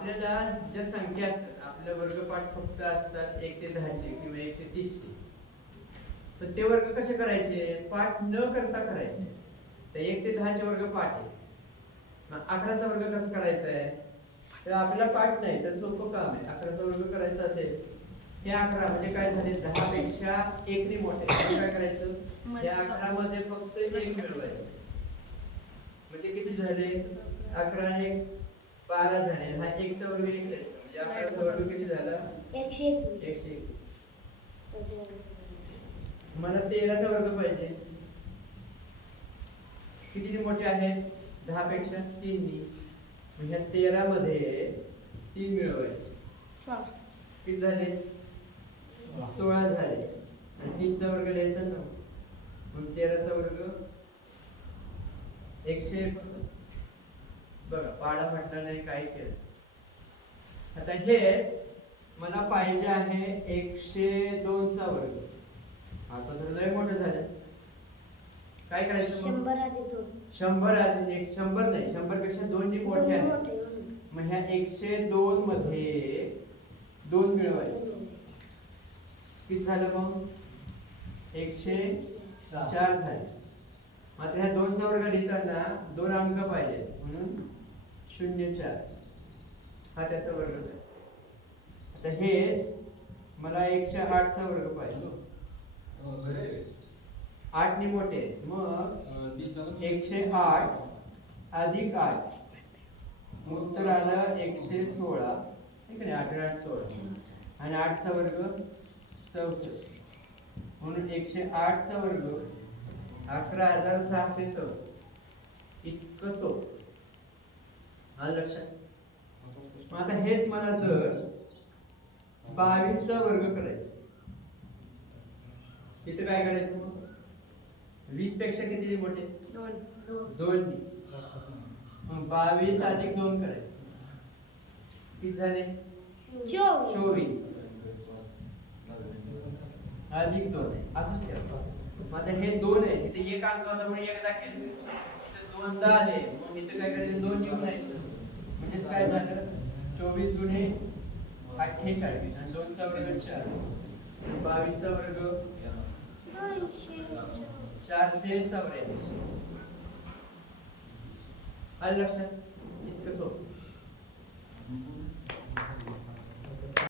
आपल्याला ज्या संख्या असतात आपल्या वर्गपाठ फक्त असतात एक ते दहाचे किंवा एक ते तीसचे. तर ते वर्ग कसे करायचे? पाठ न करता करायचे. तर एक ते दहाचे वर्ग पाठ आहे. मग अकराचा वर्ग कसं करायचा आहे? तर आपल्याला पाठ नाही तर सोपं काम आहे. अकराचा वर्ग करायचा असेल हे अकरा म्हणजे काय झाले? दहा पेक्षा एक ने मोठे काय करायचं? या अकरा मध्ये फक्त एक मिळवायचं. म्हणजे किती झाले? अकरा एक. बारा झाले. हा एकचा वर्ग एक करायचा म्हणजे अकराचा वर्ग किती झाला? एकशे एकवीस. एकशे एक. मला तेराचा वर्ग पाहिजे. किती मोठे आहेत दहा पेक्षा तीन ह्या तेरा मध्ये तीन मिळवायचे. किती झाले? सोळा झाले. आणि तीनचा वर्ग लिहायचा ना मग तेराचा वर्ग एकशे एकोणसत्तर. बघा पाडा म्हटलं नाही काय केलं आता हेच मला पाहिजे आहे एकशे दोनचा वर्ग. आता तर लय मोठं झालं. काय करायचं मग? शंभर आधी दोन. शंभर आधी एक शंभर नाही शंभरपेक्षा दोन ती मोठे दोन आहे. मोठे म्हणून. मग ह्या एकशे दोन मध्ये दोन मिळवायचे. किती झालं मग? एकशे चार. झाले. मात्र ह्या दोनचा वर्ग लिहिताना दोन अंक पाहिजे म्हणून शून्य चार हा त्याचा वर्ग झाला आता हेच मला एकशे आठचा वर्ग पाहिजे आठ ने मोठे. मग एकशे आठ अधिक आठ. उत्तर आलं एकशे सोळा. ठीक आहे अठरा आठ सोळा. आणि आठचा वर्ग चौसष्ट. म्हणून एकशे आठचा वर्ग अकरा हजार सहाशे चौसष्ट. इतकं सोप. आलं लक्षात? आता हेच मला जर बावीसचा वर्ग करायचं. इथं काय करायचं मग? वीसपेक्षा किती मोठे? दोन. मग बावीस अधिक दोन करायचं. किती झाले? चोवीस. अधिक दोन आहे. असंच ठेवा. आता हे दोन आहे. इथे एक अंक होता म्हणून एक दाखल कोणता आहे. मग इथं काय करायचं? दोन जीव म्हणायचं म्हणजेच काय झालं? चोवीस गुन्हे अठ्ठेचाळीस. आणि दोनचा वर्ग चार. बावीसचा वर्ग चारशे चौऱ्याऐंशी आलं लक्षात? इतकं सोप.